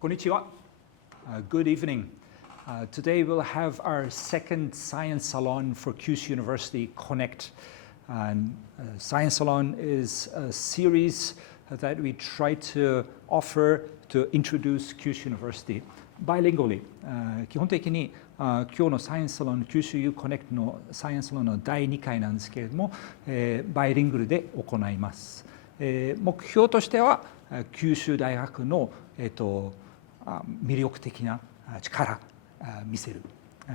Konnichiwa. Good evening. Today we'll have our second Science Salon for Kyushu University Connect. And Science Salon is a series that we try to offer to introduce Kyushu University bilingually. 基本的に今日のサイエンスサロン九州 U コネクトのサイエンスサロンの第2回なんですけれども、バイリングルで行います。目標としては九州大学の、魅力的な力見せる、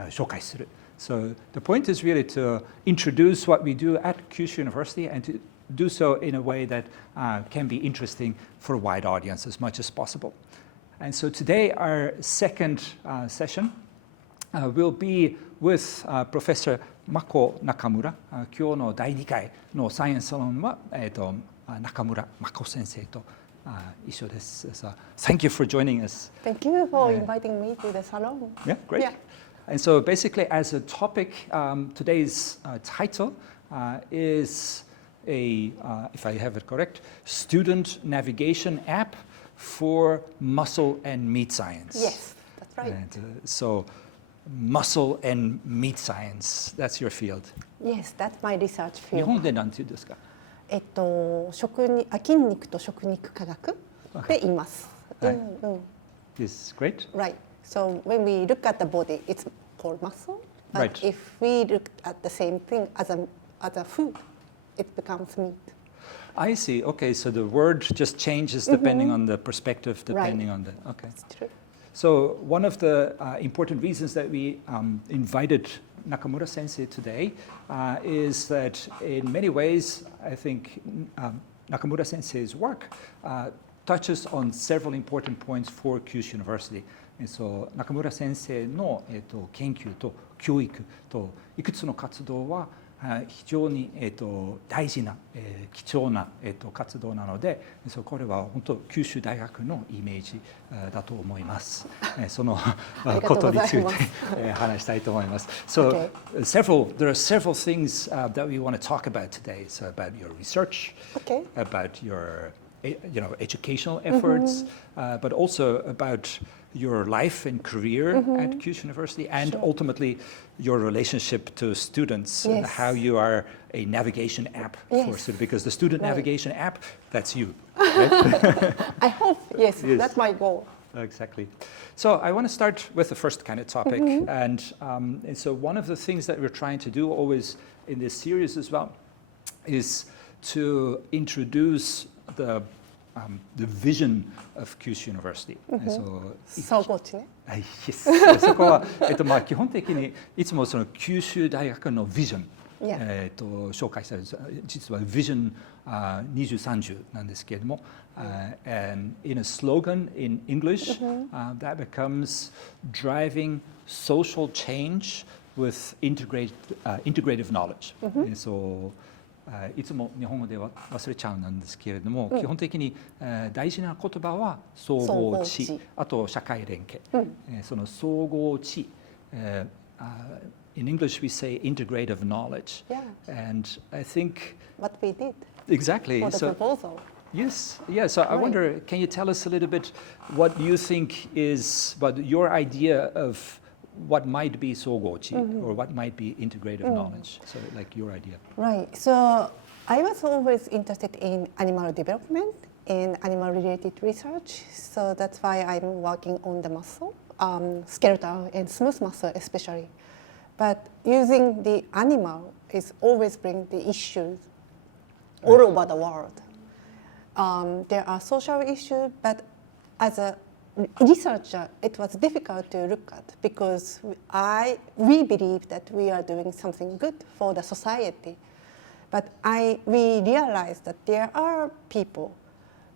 紹介する。So the point is really to introduce what we do at Kyushu University and to do so in a way that can be interesting for a wide audience as much as possible. And so today our second session will be with Professor Mako Nakamura. 今日の第2回のサイエンスサロンは、中村真子先生と一緒です。So thank you for joining us. Thank you for inviting me to the salon. Yeah, great. Yeah. And so basically as a topic, today's title is if I have it correct, Student Navigation App for Muscle and Meat Science. Yes, that's right. And, so muscle and meat science, that's your field. Yes, that's my research 日 field. 本で何て言うんですか？筋肉と食肉科学で言います。はい。Yes, great. Right. So when we look at the body, it's called muscle. But Right. if we look at the same thing as a food, it becomes meat. I see. Okay, so the word just changes depending on the perspective, depending Right. on the. Okay. It's true. So one of the important reasons that we invited Nakamura Sensei today is that in many ways, I think Nakamura Sensei's work touches on several important points for Kyushu University. And so 中村先生の、研究と教育といくつの活動は非常に、大事な、貴重な、活動なので、これは本当九州大学のイメージだと思います。そのことについて話したいと思います。So there are several things that we want to talk about today. So about your research, about your educational efforts, but also about your life and career at Kyushu University, and ultimately your relationship to students and how you are a navigation app for students, because the student navigation app, that's you. Right? I hope, yes, that's my goal. Exactly. So I want to start with the first kind of topic. And so one of the things that we're trying to do always in this series as well is to introduce the vision of Kyushu University. So 総合知ね。yes. そこは、基本的にいつもその九州大学のビジョン、紹介したり、実はビジョン2030なんですけれども、and in a slogan in English that becomes driving social change with integrative knowledge. So いつも日本語では忘れちゃうんですけれども、基本的に大事な言葉は総合知、あと社会連携。その総合知、in English we say integrative knowledge. And I think What we did. Exactly. For the proposal. Yes, yeah. So I wonder, can you tell us a little bit what you think is, but your idea of what might be sogochi or what might be integrative knowledge? So like your idea. Right. So I was always interested in animal development and animal-related research. So that's why I'm working on the muscle, skeletal and smooth muscle especially. But using the animal is always bring the issues all over the world. There are social issues, but as a researcher, it was difficult to look at because we believe that we are doing something good for the society. But we realized that there are people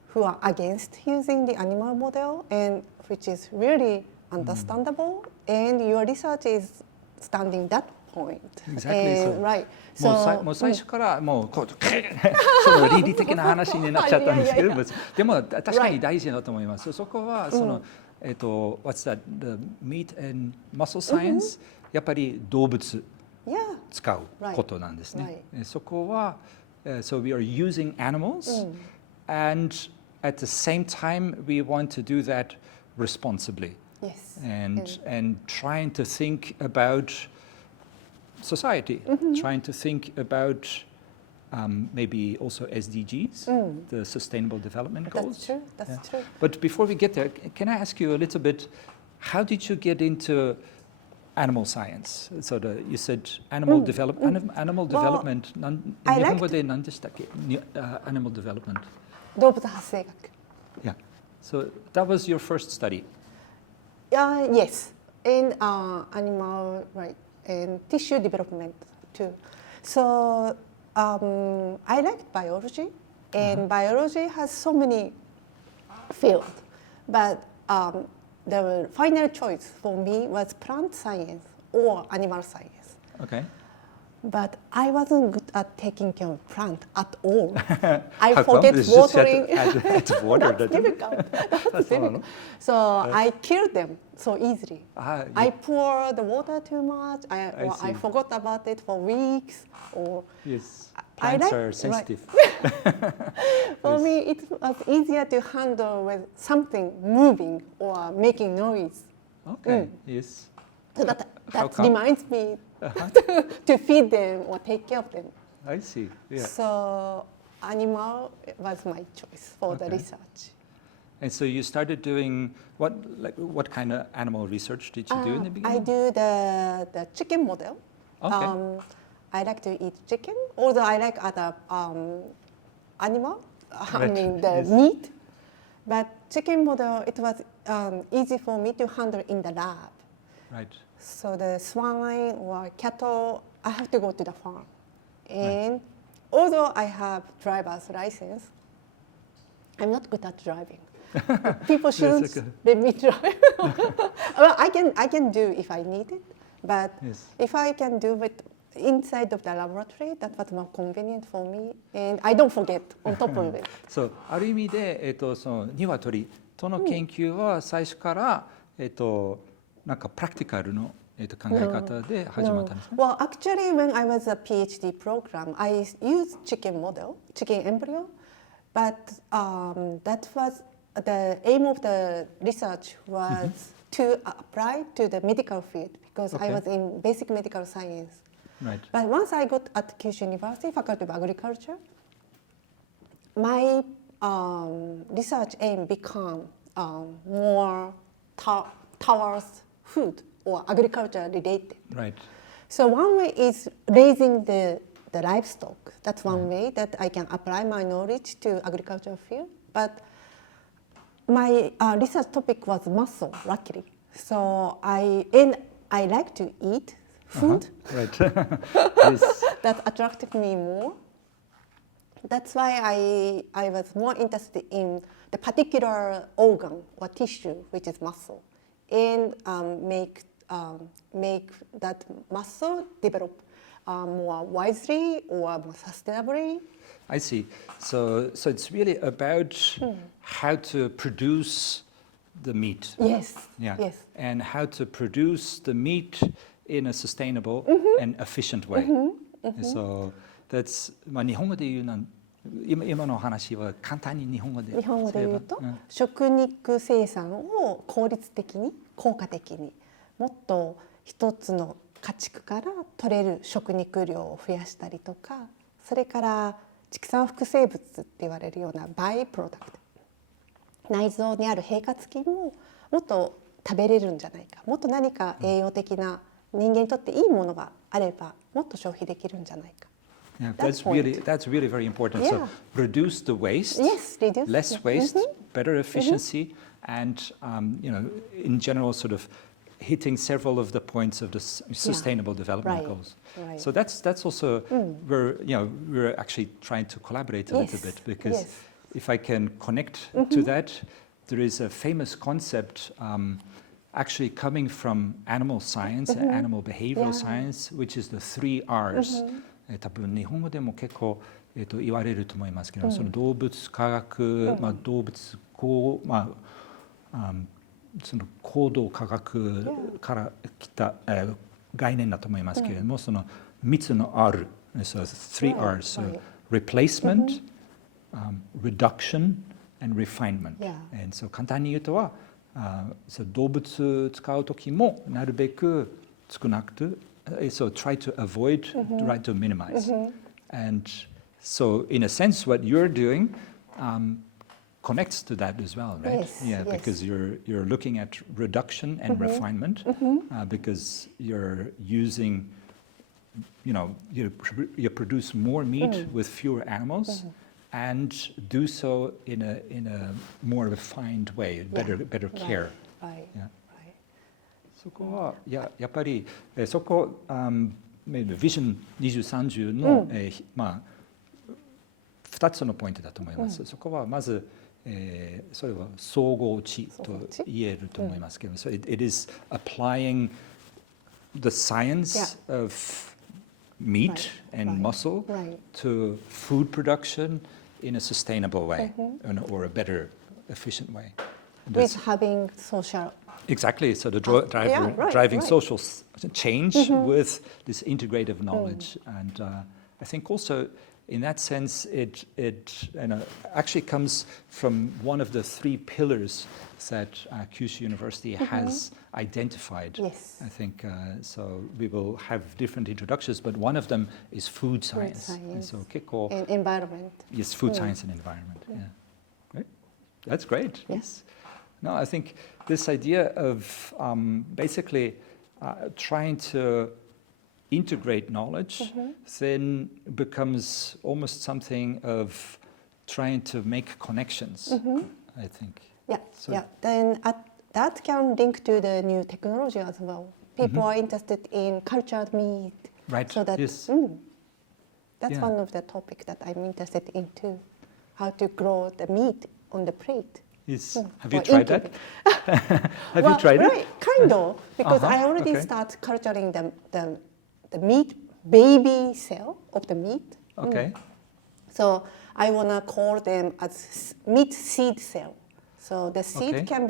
who are against using the animal model, and which is really understandable. And your research is standing that point. Exactly. And, right. もう最初からもうこうその倫理的な話になっちゃったんですけど、でも確かに大事だと思います。そこはそのwhat's that? The meat and muscle science、やっぱり動物使うことなんですね。そこはso we are using animals、and at the same time we want to do that responsibly. Yes. And trying to think about society, trying to think about maybe also SDGs, the Sustainable Development Goals. That's true. But before we get there, can I ask you a little bit, how did you get into animal science? So you said animal development. I 日本語で何でしたっけ? Animal development. 動物発生学。Yeah. So that was your first study. Yes, in animal and tissue development too. So I liked biology, and biology has so many fields, but the final choice for me was plant science or animal science. Okay. But I wasn't good at taking care of plant at all. I How forget come? watering. Add water. That's difficult. That's difficult. So I killed them so easily. I pour the water too much. I forgot about it for weeks. Or yes, plants are sensitive. For me, it was easier to handle with something moving or making noise. Okay. Yes. So that reminds me to feed them or take care of them. I see. Yeah. So animal was my choice for the research. And so you started doing what kind of animal research did you do in the beginning? I do the chicken model. Okay. I like to eat chicken, although I like other animal, I mean the meat. But chicken model, it was easy for me to handle in the lab. Right. So the swine or cattle, I have to go to the farm. And although I have driver's license, I'm not good at driving. People shouldn't let me drive. Well, I can do if I need it, but if I can do it inside of the laboratory, that was more convenient for me, and I don't forget on top of it. So ある意味でその鶏との研究は最初からなんかプラクティカルの考え方で始まったんですか? Well, actually, when I was a PhD program, I used chicken model, chicken embryo, but that was the aim of the research was to apply to the medical field because I was in basic medical science. Right. But once I got at Kyushu University, Faculty of Agriculture, my research aim became more towards food or agriculture related. Right. So one way is raising the livestock. That's one way that I can apply my knowledge to agriculture field. But my research topic was muscle, luckily. So I like to eat food. Right. That attracted me more. That's why I was more interested in the particular organ or tissue, which is muscle, and make that muscle develop more wisely or more sustainably. I see. So it's really about how to produce the meat. Yes. Yeah. Yes. And how to produce the meat in a sustainable and efficient way. So that's まあ日本語で言うなん今の話は簡単に日本語で言うと、食肉生産を効率的に効果的にもっと一つの家畜から取れる食肉量を増やしたりとか、それから畜産副生物って言われるようなバイプロダクト、内臓にある平滑菌ももっと食べれるんじゃないか、もっと何か栄養的な人間にとっていいものがあればもっと消費できるんじゃないか。Yeah, that's really very important. Yeah. So reduce the waste, reduce less waste, better efficiency, and in general, sort of hitting several of the points of the sustainable development goals. Right. So that's also where we're actually trying to collaborate a little bit because if I can connect to that, there is a famous concept actually coming from animal science, animal behavioral science, which is the 3 R's. 多分日本語でも結構言われると思いますけど、その動物科学、動物その行動科学から来た概念だと思いますけれども、その3つの R、so 3 R's, so replacement, reduction and refinement. And so 簡単に言うとは動物使う時もなるべく少なくて、so try to avoid, try to minimize. And so in a sense what you're doing connects to that as well, right? Yes, Yeah, yes. because you're looking at reduction and refinement, because you're using, you produce more meat with fewer animals, and do so in a more refined way, better care. Right. Yeah. そこはやっぱりそこビジョン2030の2つのポイントだと思います。そこはまずそれは総合知と言えると思いますけど、so it is applying the science of meat and muscle to food production in a sustainable way or a better, efficient way. With having social. Exactly. So the driving social change with this integrative knowledge, and I think also in that sense it actually comes from one of the 3 pillars that Kyushu University has identified. Yes. I think so. We will have different introductions, but one of them is food science. And so and environment. Yes, food science and environment. Yeah. Great. That's great. Yes. No, I think this idea of basically trying to integrate knowledge then becomes almost something of trying to make connections, I think. Yeah, so then that can link to the new technology as well. People are interested in cultured meat. Right, so that, yes. That's one of the topics that I'm interested in too. How to grow the meat on the plate. Yes. Have you tried that? Have you tried it? Kind of, because I already start culturing the meat, baby cell of the meat. Okay. So I want to call them as meat seed cell. So the seed can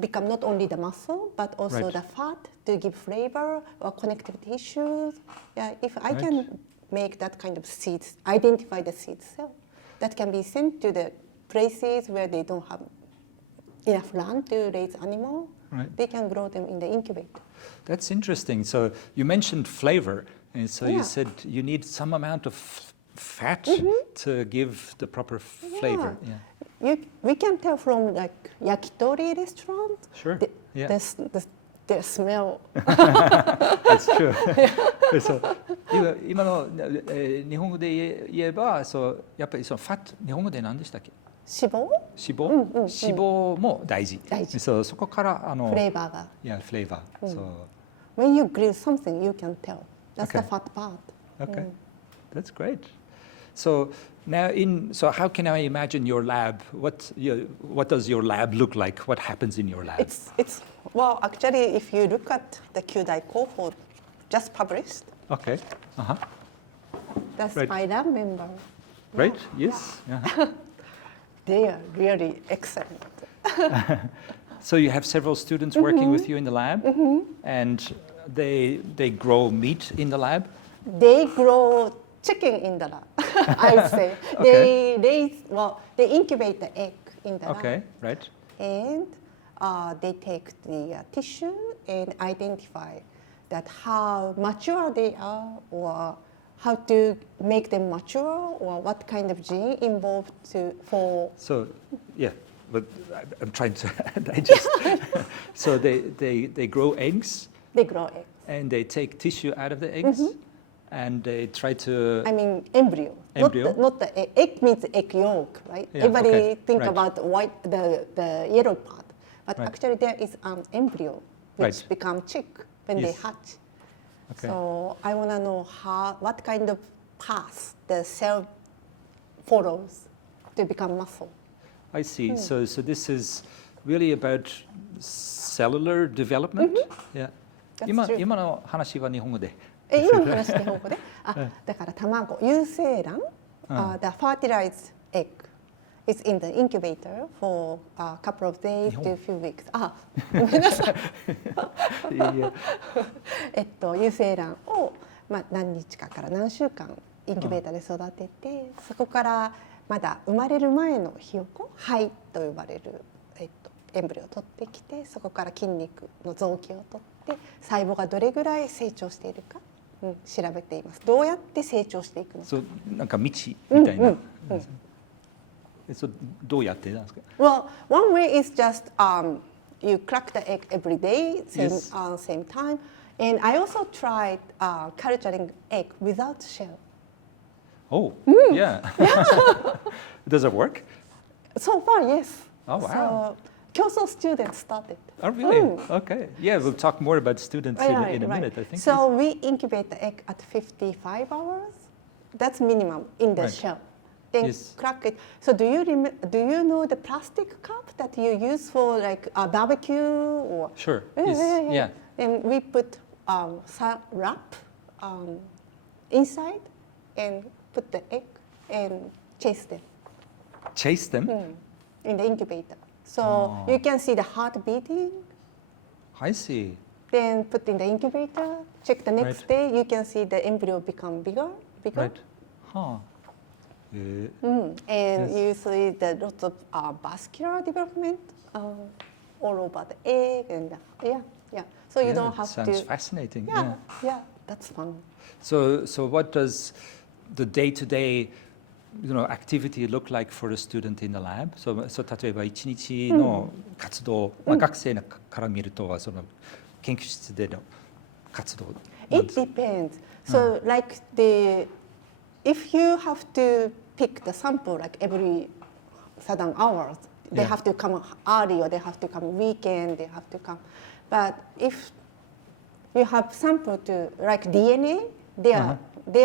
become not only the muscle, but also the fat to give flavor or connective tissues. Yeah, if I can make that kind of seeds, identify the seed cell, that can be sent to the places where they don't have enough land to raise animal, they can grow them in the incubator. That's interesting. So you mentioned flavor, and so you said you need some amount of fat to give the proper flavor. We can tell from like yakitori restaurant. Sure. The smell. That's true. そう今の日本語で言えば、そうやっぱりそのファット、日本語で何でしたっけ？脂肪？脂肪も大事。そうそこからフレーバーが。Yeah, flavor. So when you grill something, you can tell. That's the fat part. Okay, that's great. So now, so how can I imagine your lab? What does your lab look like? What happens in your lab? It's well, actually, if you look at the Kyudai cohort just published. Okay. That's my lab member. Right. Yes. They are really excellent. So you have several students working with you in the lab, and they grow meat in the lab. They grow chicken in the lab. I would say they incubate the egg in the lab. Okay. Right. And they take the tissue and identify that how mature they are, or how to make them mature, or what kind of gene involved for. So, yeah, but I'm trying to digest. So they grow eggs. They grow eggs. And they take tissue out of the eggs, and they try to. I mean embryo. Not the egg. Egg means egg yolk, right? Yeah, Everybody think about white, the yellow part, but actually there is an embryo which become chick when they hatch. Okay. So I want to know what kind of path the cell follows to become muscle. I see. So this is really about cellular development. Yeah. 今の話は日本語で。今の話日本語で。だから卵、有精卵、the fertilized egg is in the incubator for a couple of days to a few weeks. ごめんなさい。有精卵を何日かから何週間インキュベーターで育てて、そこからまだ生まれる前のひよこ、胚と呼ばれるエンブリオを取ってきて、そこから筋肉の臓器を取って細胞がどれぐらい成長しているか、調べています。どうやって成長していくのか。そうなんか道みたいな。そうどうやってなんですか？ Well, one way is just you crack the egg every day, same time. And I also tried culturing egg without shell. Oh, yeah. Does it work? So far, yes. Oh, wow. So, Kyoso students started. Oh, really? Okay. Yeah, we'll talk more about students in a minute, I think. So we incubate the egg at 55 hours. That's minimum in the shell. Then crack it. So do you know the plastic cup that you use for like a barbecue or? Sure. Yeah. And we put wrap inside and put the egg and chase them. Chase them? In the incubator. So you can see the heart beating. I see. Then put in the incubator. Check the next day. You can see the embryo become bigger. Right. Huh. And you see the lots of vascular development all over the egg and So you don't have to. Sounds fascinating. Yeah, that's fun. So what does the day-to-day activity look like for a student in the lab? So 例えば一日の活動、学生から見るとその研究室での活動。It depends. So like if you have to pick the sample like every certain hours, they have to come early or they have to come weekend, they have to come. But if you have sample to like DNA, they are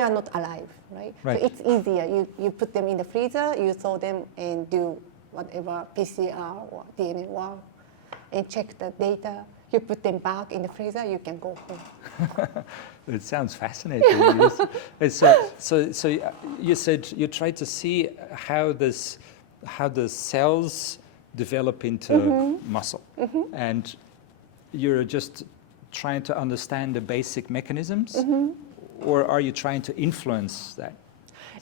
not alive, right? So it's easier. You put them in the freezer, you thaw them and do whatever PCR or DNA work and check the data. You put them back in the freezer, you can go home. It sounds fascinating. So you said you tried to see how the cells develop into muscle, and you're just trying to understand the basic mechanisms, or are you trying to influence that?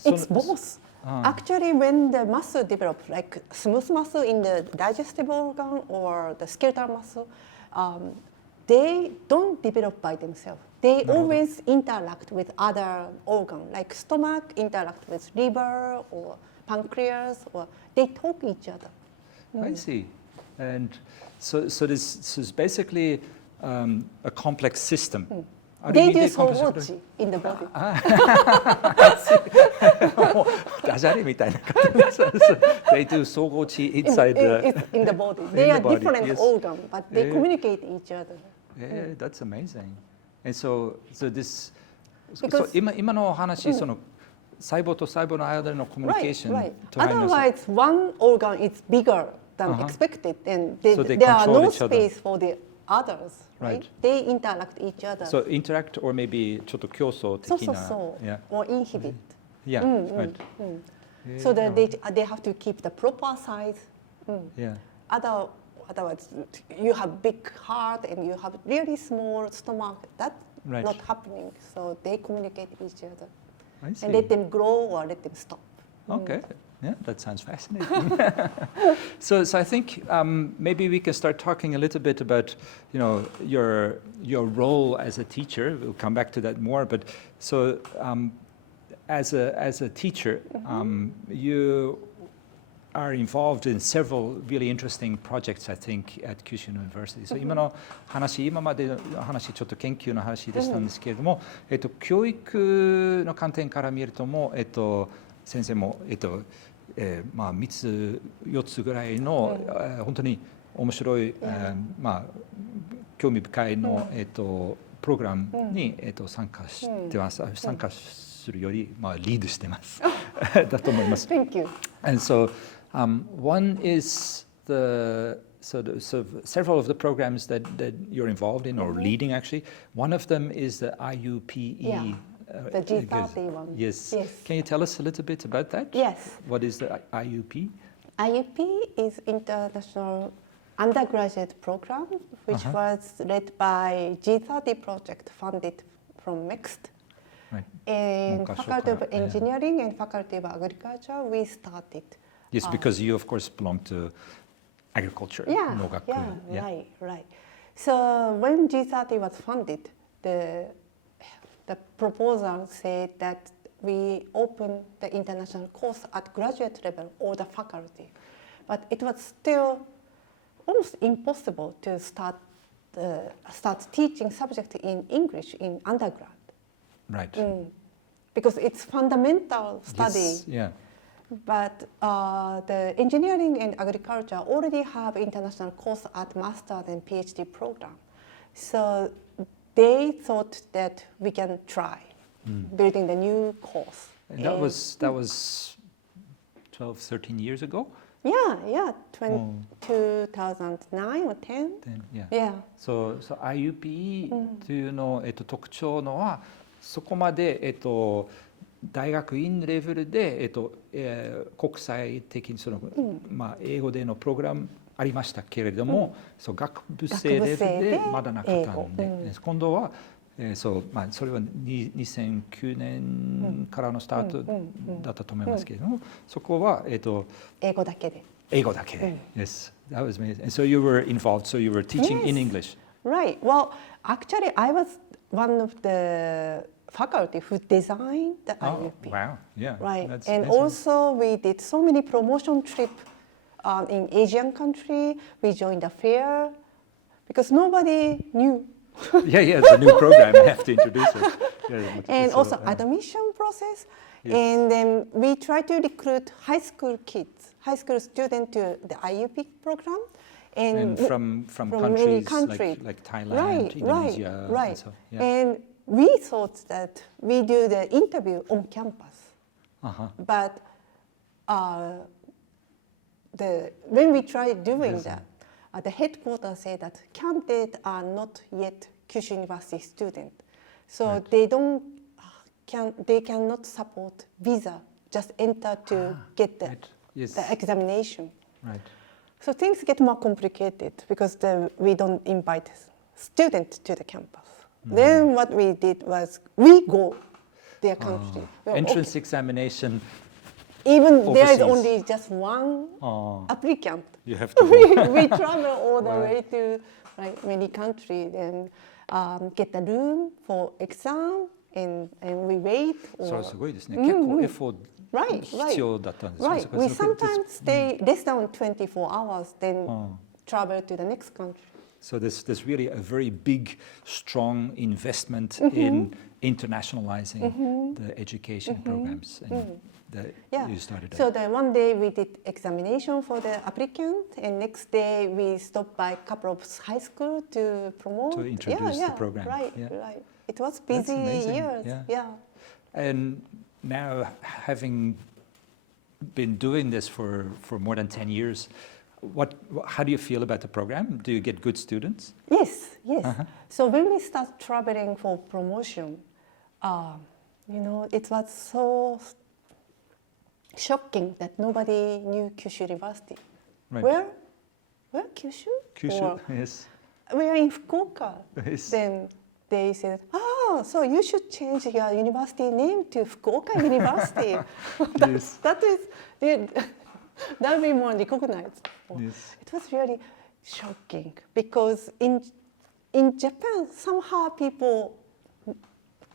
It's both. Actually, when the muscle develops, like smooth muscle in the digestive organ or the skeletal muscle, they don't develop by themselves. They always interact with other organs, like stomach interact with liver or pancreas, or they talk each other. I see. And so this is basically a complex system. They do総合知 in the body. ダジャレみたいな感じ。They do 総合知 inside in the body. They are different organs, but they communicate each other. Yeah, that's amazing. And so this. 今の話その細胞と細胞の間のコミュニケーション。Right. Otherwise, one organ is bigger than expected, and there are no space for the others. Right? They interact each other. So interact or maybe ちょっと競争的な。Or inhibit. Yeah, right. So that they have to keep the proper size. Yeah. Otherwise, you have big heart and you have really small stomach. That's not happening. So they communicate with each other. I see. And let them grow or let them stop. Okay. Yeah, that sounds fascinating. So I think maybe we can start talking a little bit about, your role as a teacher. We'll come back to that more. But so as a teacher, you are involved in several really interesting projects, I think, at Kyushu University. So 今までの話ちょっと研究の話でしたんですけれども、教育の観点から見るとも、先生も3つ4つぐらいの本当に面白い興味深いのプログラムに参加してます。参加するよりリードしてます。だと思います。Thank you. And so one is so several of the programs that you're involved in or leading actually. One of them is the IUPE. Yeah. The G30 one. Yes. Can you tell us a little bit about that? Yes. What is the IUP? IUP is International Undergraduate Program, which was led by G30 project funded from MEXT. Right. And Faculty of Engineering and Faculty of Agriculture, we started. Yes, because you, of course, belong to agriculture, Yeah, 農学。yeah, right. So when G30 was funded, the proposal said that we open the international course at graduate level or the faculty, but it was still almost impossible to start teaching subject in English in undergrad. Right. Because it's fundamental study. Yes, yeah. But the engineering and agriculture already have international course at master and PhD program. So they thought that we can try building the new course. And that was 12, 13 years ago? Yeah, 2009 or 10? Yeah. So IUP というの特徴のはそこまで大学院レベルで国際的にその英語でのプログラムありましたけれども、そう学部生レベルでまだなかったので、今度はそれは2009年からのスタートだったと思いますけれども、そこは英語だけで。Yes, that was amazing. And so you were involved, so you were teaching in English. Right. Well, actually, I was one of the faculty who designed the IUP. Oh, wow. Yeah. Right. And also we did so many promotion trips in Asian country. We joined a fair because nobody knew. Yeah, it's a new program. You have to introduce it. Yeah, and also admission process. Yes. And then we try to recruit high school students to the IUP program. And from countries like Thailand, Indonesia. Right. And so, yeah. And we thought that we do the interview on campus. But when we tried doing that, the headquarters said that candidates are not yet Kyushu University students. So they cannot support visa, just enter to get the examination. Right. So things get more complicated because we don't invite students to the campus. Then what we did was we go their country. Entrance examination. Even overseas. there is only just one applicant. You have to we travel all the way to many countries and get a room for exam and we wait. それはすごいですね。結構エフォート必要だったんですね。Right. We sometimes stay less than 24 hours, then travel to the next country. So there's really a very big, strong investment in internationalizing the education programs. And you started so one day we did examination for the applicant, and next day we stopped by a couple of high schools to promote. To introduce the program. Right. It was busy years. Yeah. And now, having been doing this for more than 10 years, how do you feel about the program? Do you get good students? Yes. So when we start traveling for promotion, it was so shocking that nobody knew Kyushu University. Right. Where Kyushu? Kyushu, yes. We are in Fukuoka. Yes. Then they said, so you should change your university name to Fukuoka University. That will be more recognized. Yes. It was really shocking because in Japan, somehow people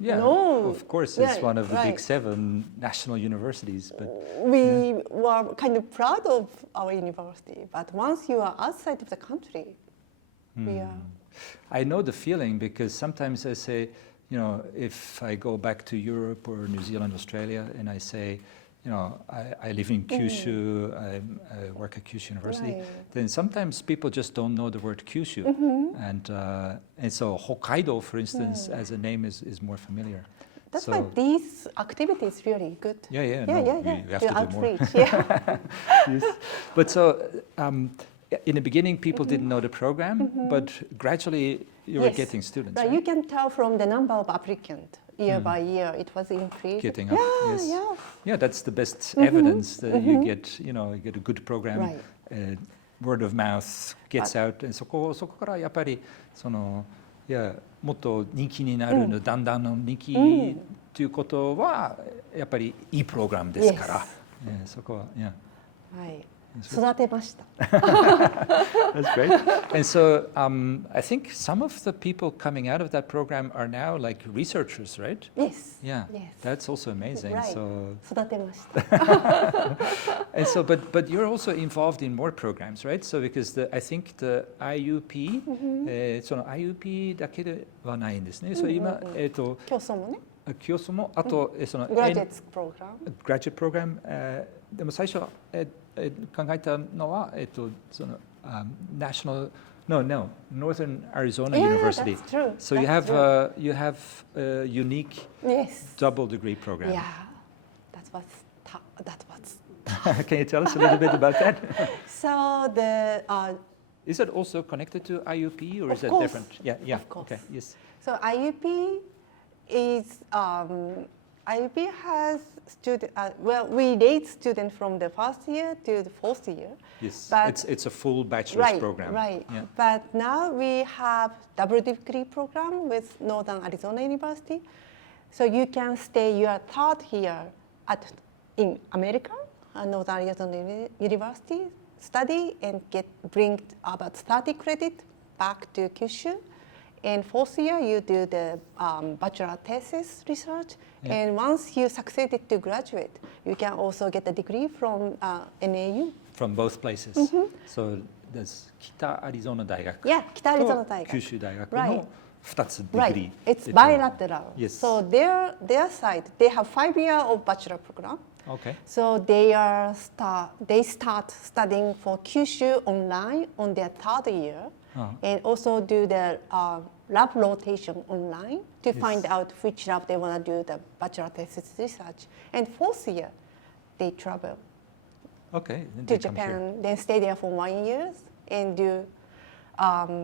know. Of course, it's one of the big 7 national universities. But we were kind of proud of our university. But once you are outside of the country, we are. I know the feeling because sometimes I say, if I go back to Europe or New Zealand, Australia, and I say, I live in Kyushu, I work at Kyushu University, then sometimes people just don't know the word Kyushu. And so Hokkaido, for instance, as a name is more familiar. That's why these activities really good. You have to do outreach. More. Yes. But so in the beginning, people didn't know the program, but gradually you were getting students. Right. You can tell from the number of applicants. Year by year, it was increased. Getting up, yeah, that's the best evidence that you get a good program. Word of mouth gets out, and そこからやっぱりもっと人気になるの、だんだんの人気ということはやっぱりいいプログラムですから、そこは、はい。育てました。That's great. And so I think some of the people coming out of that program are now like researchers, right? Yes. Yeah. Yes. That's also amazing. Right. So 育てました。and so, but you're also involved in more programs, right? So because I think the IUP, その IUP だけではないんですね。So 今競争もね。競争もあとそのグラジュエットプログラム。グラジュエットプログラム。でも最初考えたのはそのNational Northern Arizona University. That's true. So That's you have a unique double degree program. Yeah, that was tough. Can you tell us a little bit about that? So is it also connected to IUP or is it different? Yeah. Of course. Okay. Yes. So IUP is IUP has student. We rate students from the first year to the fourth year. Yes, but it's a full bachelor's program. Right. Yeah. But now we have double degree program with Northern Arizona University. So you can stay your third year in America, Northern Arizona University, study and bring about 30 credit back to Kyushu. And fourth year, you do the bachelor thesis research. Yeah. And once you succeeded to graduate, you can also get a degree from NAU. From both places. So there's 北アリゾナ大学 北アリゾナ大学九州大学の2つディグリー。It's bilateral. Yes. So their side, they have 5 years of bachelor program. Okay. So they start studying for Kyushu online on their third year. And also do the lab rotation online to find out which lab they want to do the bachelor thesis research. And fourth year, they travel to Japan, then stay there for 1 year and do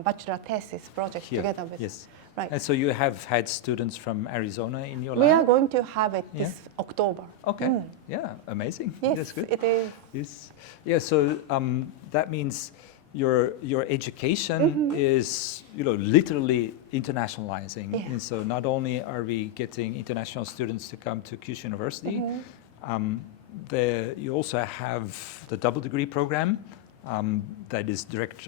bachelor thesis project together with. Yes. Right. And so you have had students from Arizona in your lab? We are going to have it this October. Okay. Yeah, amazing. Yes, that's good. It is. Yes. Yeah, so that means your education is literally internationalizing. Yeah. And so not only are we getting international students to come to Kyushu University, you also have the double degree program that is direct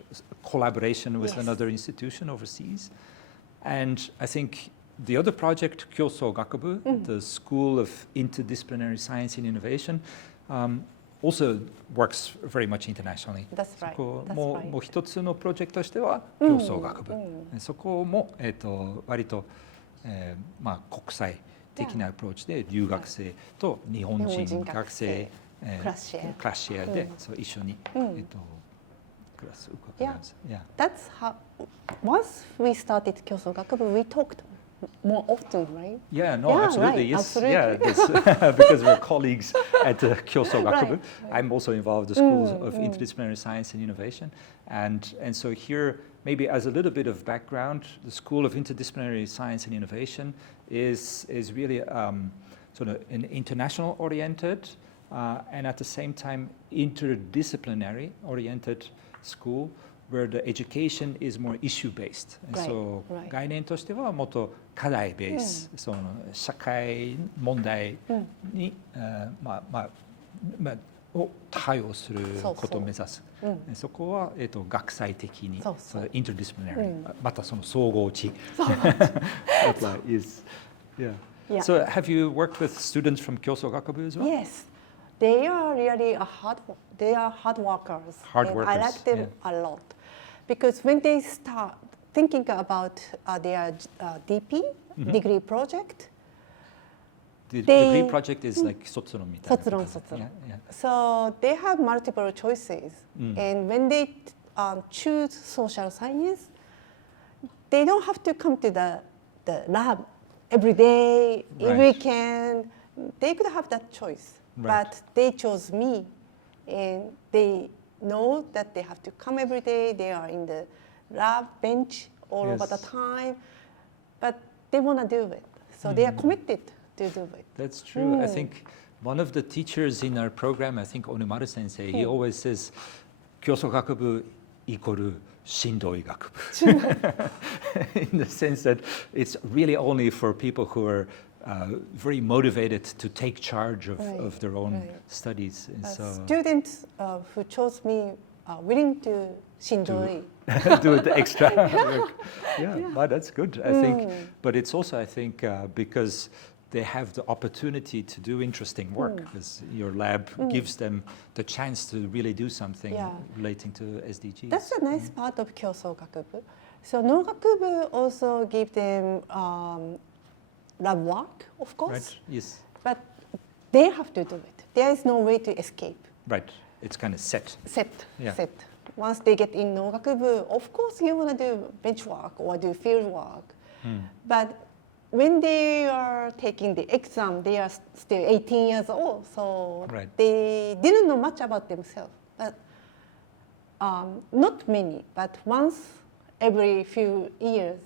collaboration with another institution overseas. And I think the other project, Kyosou Gakubu, the School of Interdisciplinary Science and Innovation, also works very much internationally. That's right. もう一つのプロジェクトとしては競争学部。そこも割と国際的なアプローチで留学生と日本人学生クラスシェアで一緒にクラスを伺います。Yeah. That's how. Once we started 競争学部, we talked more often, right? Yeah, absolutely. Right, yes. absolutely. Yeah, because we're colleagues at Kyosou Gakubu. I'm also involved in the Schools of Interdisciplinary Science and Innovation. And so here, maybe as a little bit of background, the School of Interdisciplinary Science and Innovation is really sort of an international oriented and at the same time interdisciplinary oriented school where the education is more issue-based. And so 概念としてはもっと課題ベース、その社会問題にを対応することを目指す。そこは学際的に、interdisciplinary、またその総合知。So have you worked with students from Kyosou Gakubu as well? Yes. They are really they are hard workers. I like them a lot. Because when they start thinking about their DP, degree project, the degree project is like 卒論みたいな。卒論。So they have multiple choices. And when they choose social science, they don't have to come to the lab every day, every weekend. They could have that choice. But they chose me, and they know that they have to come every day. They are in the lab bench all over the time, but they want to do it. So they are committed to do it. That's true. I think one of the teachers in our program, I think Onumaru Sensei, he always says, 競争学部イコールしんどい学部 in the sense that it's really only for people who are very motivated to take charge of their own studies. And students who chose me are willing to shinjoi. Do the extra work. Well, that's good, I think. But it's also, I think, because they have the opportunity to do interesting work, because your lab gives them the chance to really do something relating to SDGs. That's a nice part of 競争学部. So 農学部 also give them lab work, of course. Right. Yes. But they have to do it. There is no way to escape. Right. It's kind of set. Set. Once they get in 農学部, of course you want to do bench work or do field work. But when they are taking the exam, they are still 18 years old, so they didn't know much about themselves. But not many, but once every few years,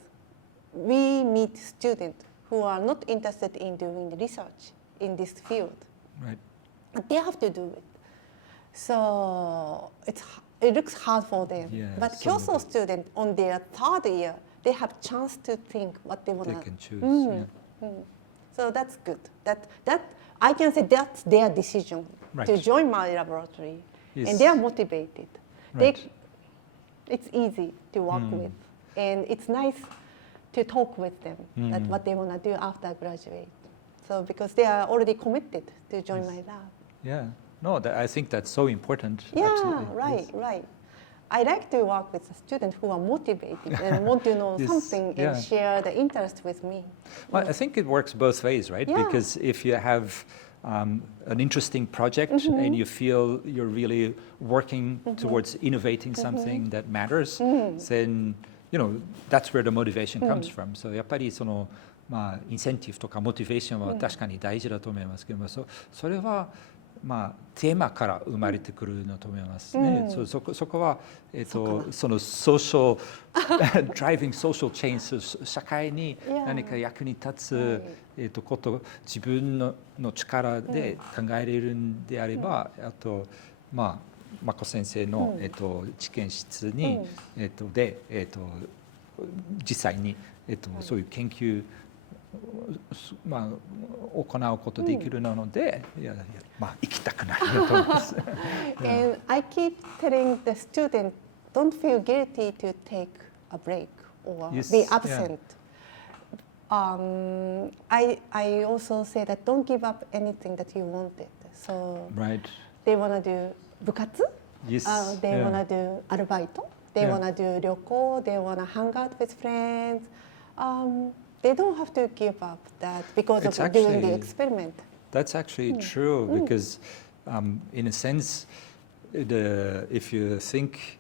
we meet students who are not interested in doing research in this field. Right. But they have to do it. So it looks hard for them. But Kyoso students on their third year, they have chance to think what they want to. They can choose. So that's good. That I can say that's their decision to join my laboratory, and they are motivated. It's easy to work with, and it's nice to talk with them that what they want to do after graduate. So because they are already committed to join my lab. Yeah. No, I think that's so important. Yeah, absolutely. right. I like to work with students who are motivated and want to know something and share the interest with me. Well, I think it works both ways, right? Because if you have an interesting project and you feel you're really working towards innovating something that matters, then that's where the motivation comes from. So やっぱりそのインセンティブとかモチベーションは確かに大事だと思いますけども、それはテーマから生まれてくるのと思いますね。そこはそのdriving social change、社会に何か役に立つこと自分の力で考えれるんであれば、あとマコ先生の知見室にで実際にそういう研究行うことできるので、行きたくなると思います。And I keep telling the student, don't feel guilty to take a break or be absent. I also say that don't give up anything that you wanted. So they want to do 部活, they want to do アルバイト, they want to do 旅行, they want to hang out with friends. They don't have to give up that because of doing the experiment. That's actually true because, in a sense, if you think,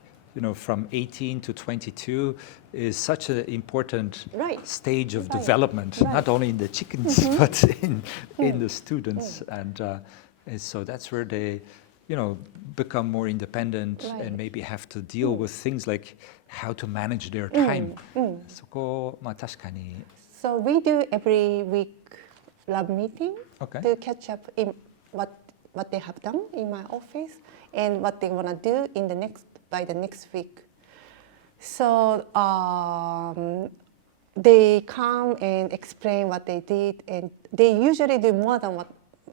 from 18 to 22 is such an important stage of development, not only in the chickens but in the students, and so that's where they, become more independent and maybe have to deal with things like how to manage their time. そこ確かに。So we do every week lab meeting to catch up in what they have done in my office and what they want to do by the next week. So they come and explain what they did, and they usually do more than what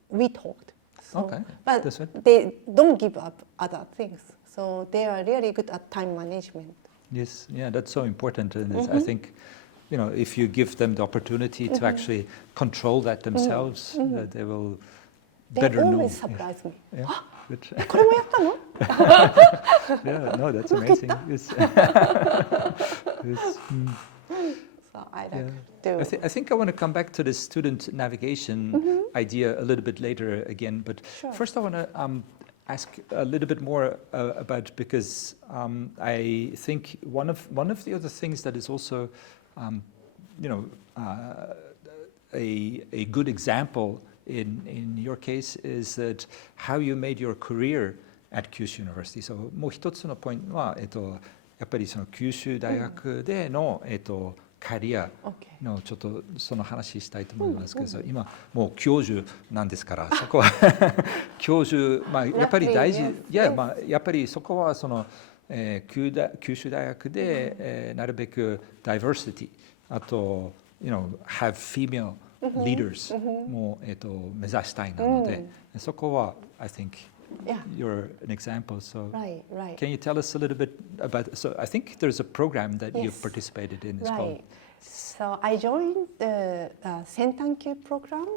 we talked. So, but they don't give up other things. So they are really good at time management. Yes, that's so important, and I think. If you give them the opportunity to actually control that themselves, they will better know. They always surprise me. Good. これもやったの? Yeah, no, that's amazing. Yes. So I like to. I think I want to come back to the student navigation idea a little bit later again, but first I want to ask a little bit more about, because I think one of the other things that is also a good example in your case is that how you made your career at Kyushu University. So もう一つのポイントは、やっぱりその九州大学での、キャリアのちょっとその話したいと思いますけど、今もう教授なんですから、そこは教授、やっぱり大事、やっぱりそこはその九州大学で、なるべく diversity、あとhave female leaders も、目指したいなので、そこは I think you're an example. So can you tell us a little bit about? So I think there's a program that you've participated in. It's called. So I joined the Sentankyū program,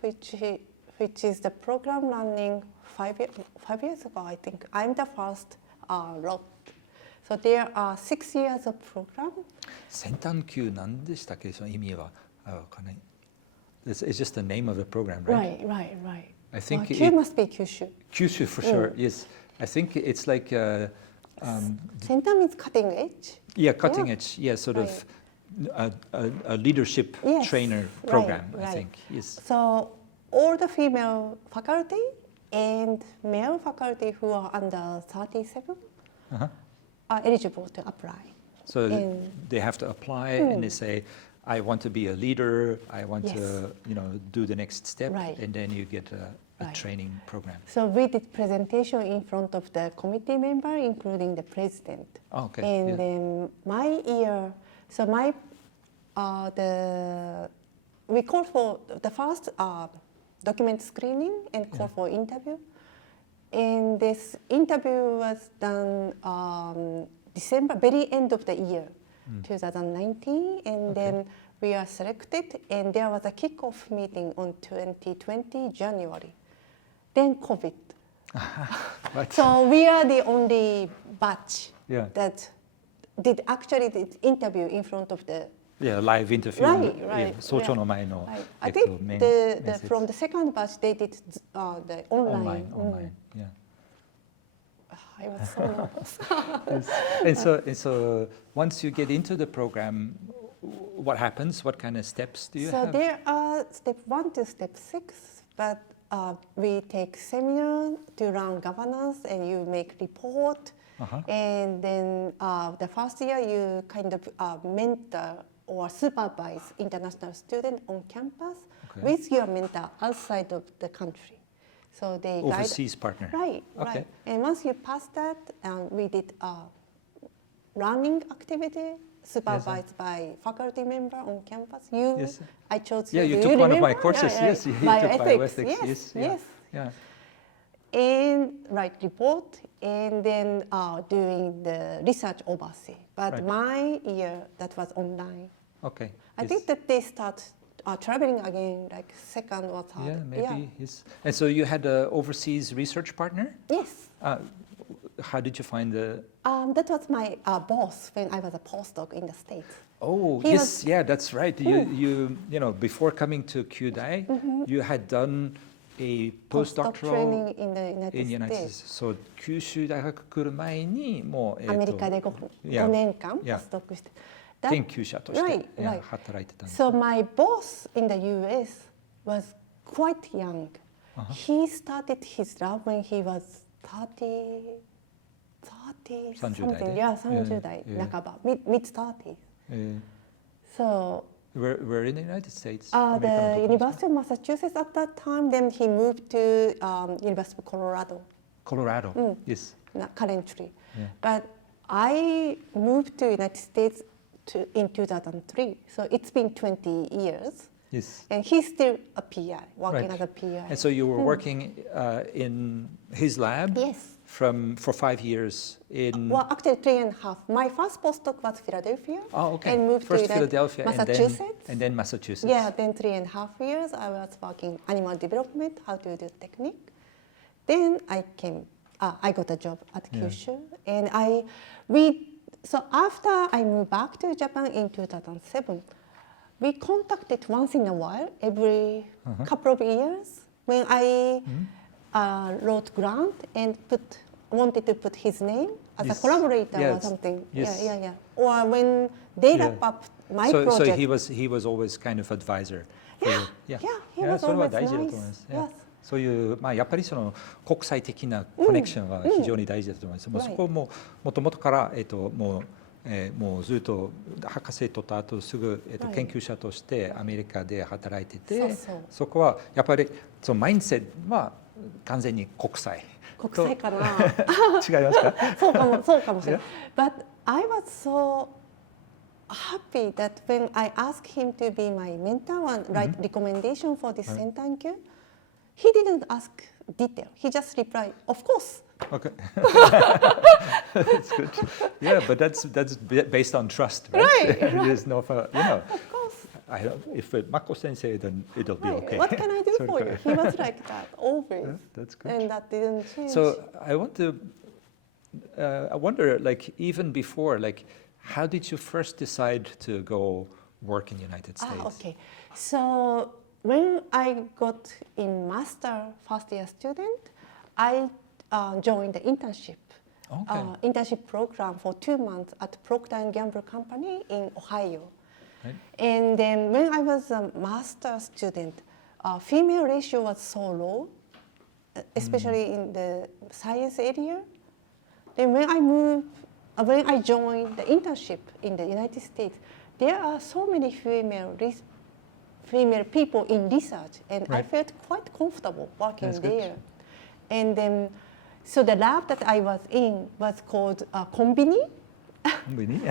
which is the program running 5 years ago. I think I'm the first lot. So there are 6 years of program. 先端級何でしたっけその意味はわかんない。It's just the name of the program, right? Right. I think Q must be Kyushu. Kyushu for sure. Yes, I think it's like. Sentan means cutting edge. Yeah, cutting edge. Yeah, sort of a leadership trainer program. I think. Yes. So all the female faculty and male faculty who are under 37 are eligible to apply. So they have to apply and they say, I want to be a leader, I want to do the next step, and then you get a training program. So we did presentation in front of the committee member, including the president. Oh, okay. And then my year, so we called for the first document screening and called for interview. And this interview was done December, very end of the year, 2019, and then we are selected, and there was a kick-off meeting on 2020 January. Then COVID. So we are the only batch that did interview in front of the live interview. Right. 早朝の前の I think from the second batch they did the online. Yeah. I was so nervous. And so once you get into the program, what happens? What kind of steps do you have? So there are step 1 to step 6, but we take seminar to run governance and you make report. And then the first year you kind of mentor or supervise international student on campus with your mentor outside of the country. So they overseas partner. Right. And once you pass that, we did running activity supervised by faculty member on campus. I chose you. You took one of my courses. Yes, you took bioethics. Yes. And write report, and then doing the research oversee. But my year, that was online. Okay. I think that they start traveling again, like second or third. Yeah, maybe. Yes. And so you had an overseas research partner? Yes. How did you find the? That was my boss when I was a postdoc in the States. Oh, that's right. You before coming to Kyudai, you had done a postdoctoral training in the United States. So 九州大学来る前にもうアメリカで5年間ポスドクして。研究者として働いてたんです。So my boss in the US was quite young. He started his lab when he was 30 something. Yeah, 30代半ば, mid-30s. So where in the United States? The University of Massachusetts at that time. Then he moved to University of Colorado. Colorado, yes. Currently, but I moved to United States in 2003. So it's been 20 years. Yes. And he's still a PI, working as a PI. And so you were working in his lab? Yes. For 5 years in... Well, actually 3.5. My first postdoc was Philadelphia. Oh, okay. And moved First to Philadelphia Massachusetts. And then Massachusetts. Yeah, then 3.5 years I was working animal development, how to do technique. Then I got a job at Kyushu. And so after I moved back to Japan in 2007, we contacted once in a while, every couple of years, when I wrote grant and wanted to put his name as a collaborator or something. Yes. Yeah. Or when they wrap up my project. So he was always kind of advisor. Yeah, he was always nice. Yes. そういうやっぱりその国際的なコネクションは非常に大事だと思います。そこもともとからもうずっと博士取った後すぐ研究者としてアメリカで働いてて、そこはやっぱりそのマインドセットは完全に国際かな。違いますか？そうかもしれない。But I was so happy that when I asked him to be my mentor and write recommendation for this Sentan-Q, he didn't ask detail. He just replied, "Of course." Okay. That's good. Yeah, but that's based on trust, right? Right. There's no, you know. Of course. If Mako Sensei, then it'll be okay. What can I do for you? He was like that always. Yeah, that's good. And that didn't change. So I wonder, like even before, like how did you first decide to go work in the United States? Okay. So when I got in master first year student, I joined the internship. Internship program for 2 months at Procter & Gamble company in Ohio. Right. And then when I was a master student, female ratio was so low, especially in the science area. Then when I joined the internship in the United States, there are so many female people in research, and I felt quite comfortable working there. And then, so the lab that I was in was called Kombini,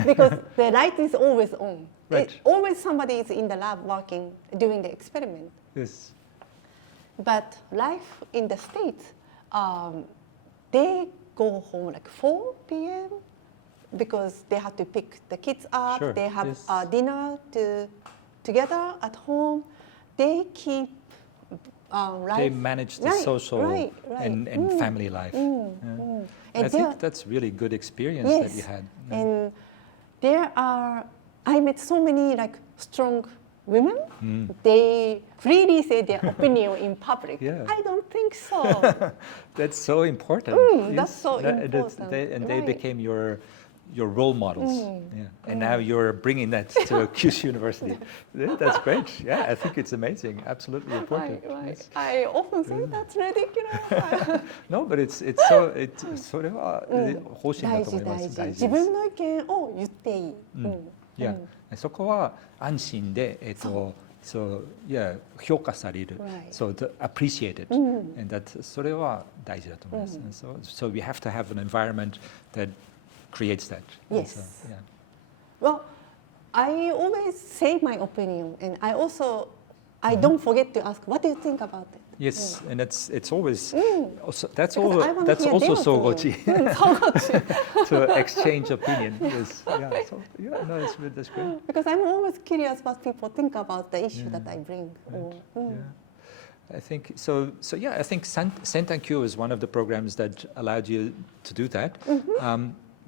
because the light is always on. Right. Always somebody is in the lab working, doing the experiment. Yes. But life in the States, they go home like 4 p.m. because they have to pick the kids up. Sure. They have dinner together at home. They keep life. They manage the social and family life. And I think that's really good experience that you had. And I met so many like strong women. They freely say their opinion in public. I don't think so. That's so important. That's so important. They became your role models. And now you're bringing that to Kyushu University. That's great. Yeah, I think it's amazing. Absolutely important. Yes. I often say that's ridiculous. No, but it'sそれは方針だと思います。大事です。自分の意見を言っていい。そこは安心で評価される。So appreciated. And that それは大事だと思います。So we have to have an environment that creates that. Yes. Well, I always say my opinion, and I don't forget to ask, what do you think about it? Yes, and it's always that's also 総合知 to exchange opinion. Yes, no, that's great. Because I'm always curious what people think about the issue that I bring. I think so. I think Sentan-Q is one of the programs that allowed you to do that.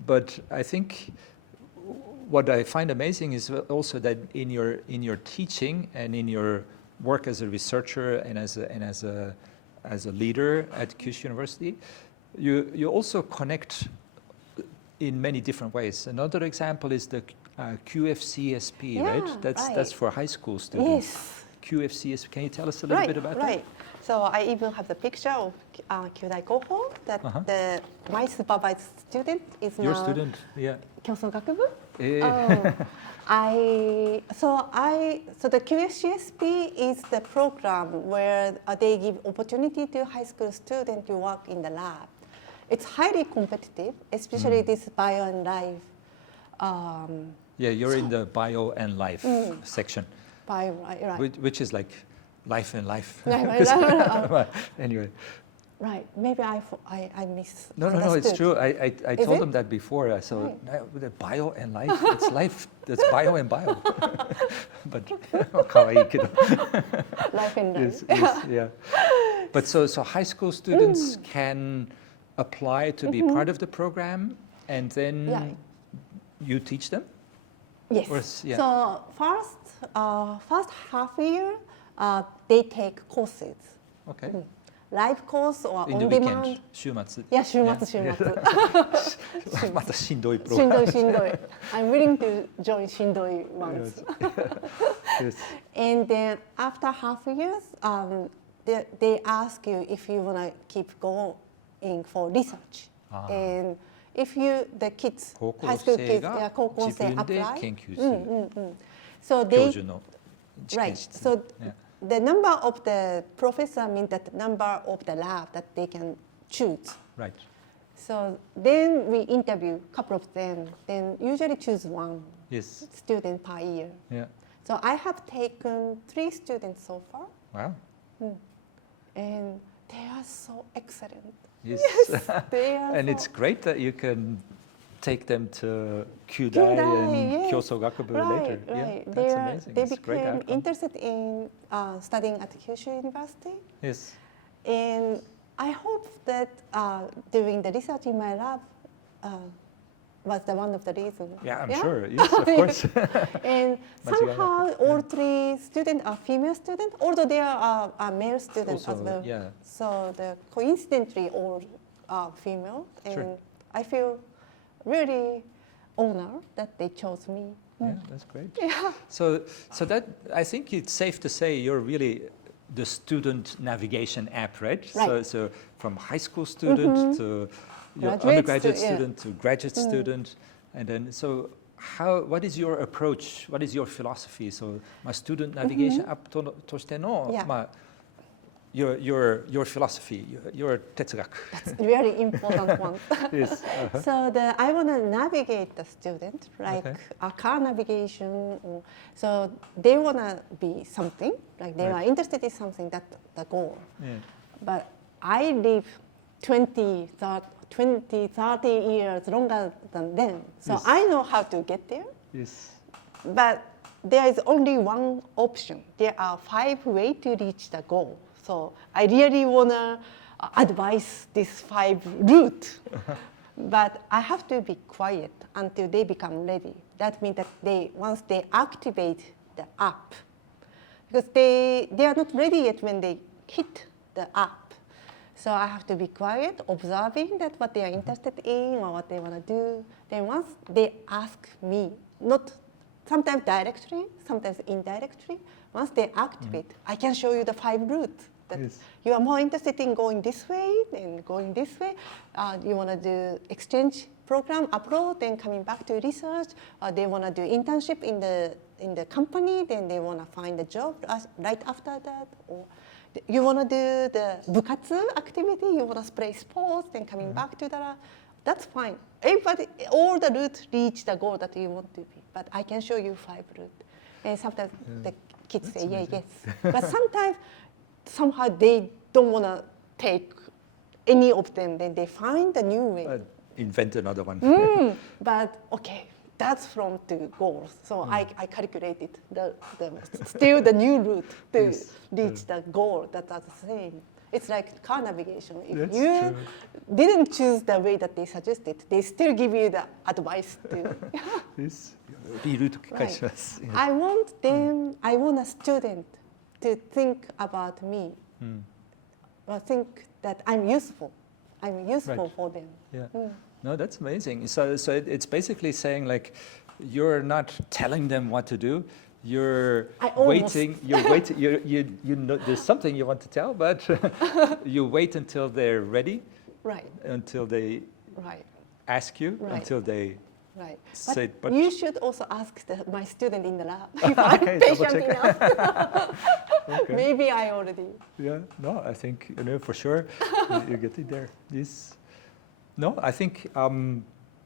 But I think what I find amazing is also that in your teaching and in your work as a researcher and as a leader at Kyushu University, you also connect in many different ways. Another example is the QFCSP, right? That's for high school students. Yes. QFCSP. Can you tell us a little bit about that? So I even have the picture of Kyudai Koho that my supervised student is your now. Student, yeah. 競争学部? So the QSCSP is the program where they give opportunity to high school students to work in the lab. It's highly competitive, especially this bio and life. You're in the bio and life section. Bio, right. Which is like life and life. Anyway. Right. Maybe I miss. No, it's true. I told them that before. So the bio and life, it's life. That's bio and bio. But 可愛いけど Life and life. Yes, yeah. But so high school students can apply to be part of the program, and then you teach them. Yes. So first half year, they take courses. Okay. Live course or in on the demand. Weekend. 週末。週末。またしんどいプログラム。しんどい。I'm willing to join しんどい ones. Yes. And then after half years, they ask you if you want to keep going for research. And if the kids, high school kids, 高校生 apply. So they. 教授の知見室。Right. So the number of the professor means that the number of the lab that they can choose. Right. So then we interview a couple of them, then usually choose one. Yes. students per year. Yeah. So I have taken 3 students so far, Wow. and they are so excellent. Yes. They are And so it's great that you can take them to Kyudai and yes. Kyoso Gakubu later. Right. Yeah, They, that's amazing. they It's a great became outcome. interested in studying at Kyushu University. Yes. And I hope that doing the research in my lab was one of the reasons. Yeah, I'm sure. Yes, of course. And somehow all 3 students are female students, although there are male students Also, as well. yeah. So coincidentally all are female. And Sure. I feel really honored that they chose me. Yeah, that's great. Yeah. So that, I think it's safe to say you're really the student navigation app, right? Right. So from high school student to your undergraduate student to graduate student, and then what is your approach? What is your philosophy? So, student navigation app としての Yeah. Your philosophy, your 哲学. That's a very important one. Yes. So I want to navigate the student, like Okay. a car navigation. So they want to be something, like they are interested in something, that's the goal. Yeah. But I live 20, 30 years longer than them. So Yes. I know how to get there. Yes. But there is only one option. There are 5 ways to reach the goal. So I really want to advise this 5 route. But I have to be quiet until they become ready. That means that once they activate the app, because they are not ready yet when they hit the app. So I have to be quiet, observing that what they are interested in or what they want to do. Then once they ask me, not sometimes directly, sometimes indirectly, once they activate, I can show you the 5 routes. That Yes. you are more interested in going this way and going this way. You want to do exchange program abroad, then coming back to research. They want to do internship in the company, then they want to find a job right after that. Or you want to do the bukatsu activity, you want to play sports, then coming back to that. That's fine. Everybody, all the routes reach the goal that you want to be. But I can show you 5 routes. And sometimes the kids say, yeah, yes. But sometimes, somehow they don't want to take any of them. Then they find a new way. Invent another one. But okay, that's from the goals. So I calculated still the new route to Yes. reach the goal that are the same. It's like car navigation. If That's you true. didn't choose the way that they suggested, they still give you the advice to. Yes. リルート聞かせます。Yes. I want a student to think about me, or think that I'm useful. I'm useful Right. for them. Yeah. No, that's amazing. So it's basically saying like, you're not telling them what to do. You're I almost. waiting. You're waiting. You know there's something you want to tell, but you wait until they're ready, Right, until they right, ask you, Right. until they right. say. But you should also ask my student in the lab if I'm Okay, patient double check. enough. Okay. Maybe I already. Yeah. No, I think for sure you get it there. Yes. No, I think.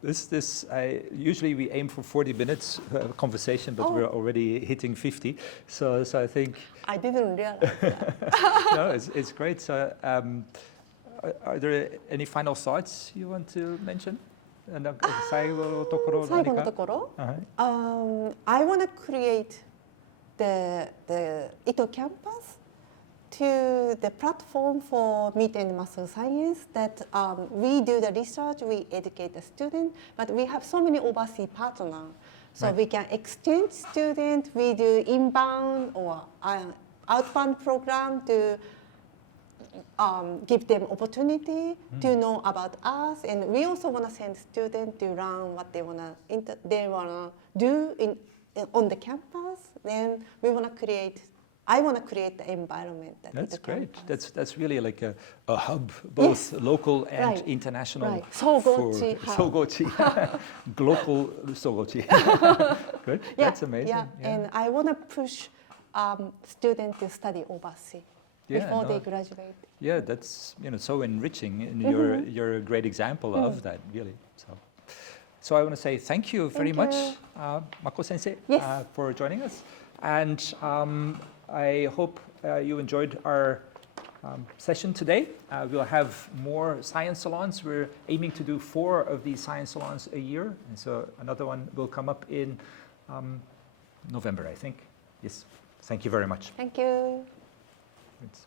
Usually we aim for 40 minutes conversation, but we're already hitting 50. So I think I didn't realize that. no, it's great. So are there any final thoughts you want to mention? 最後のところ最後の何か？ところ、はい。 I want to create the Ito campus to the platform for meat and muscle science that we do the research, we educate the student, but we have so many overseas partners. So Right. we can exchange students, we do inbound or outbound program to give them opportunity to know about us, and we also want to send students to learn what they want to do on the campus. Then I want to create the environment that That's is the great. campus. That's really like a hub, both Yes. local and Right. international. Right. Sogochi hub. Sogochi. Global Sogochi. Good. Yeah, That's amazing. Yeah. And I want to push students to study overseas before they graduate. Yeah, that's so enriching, and you're a great example of that, really. So, So I want to say thank you very much, Mako Sensei, Yes. For joining us. And I hope you enjoyed our session today. We'll have more science salons. We're aiming to do 4 of these science salons a year. And so another one will come up in November, I think. Yes. Thank you very much. Thank you. Thanks.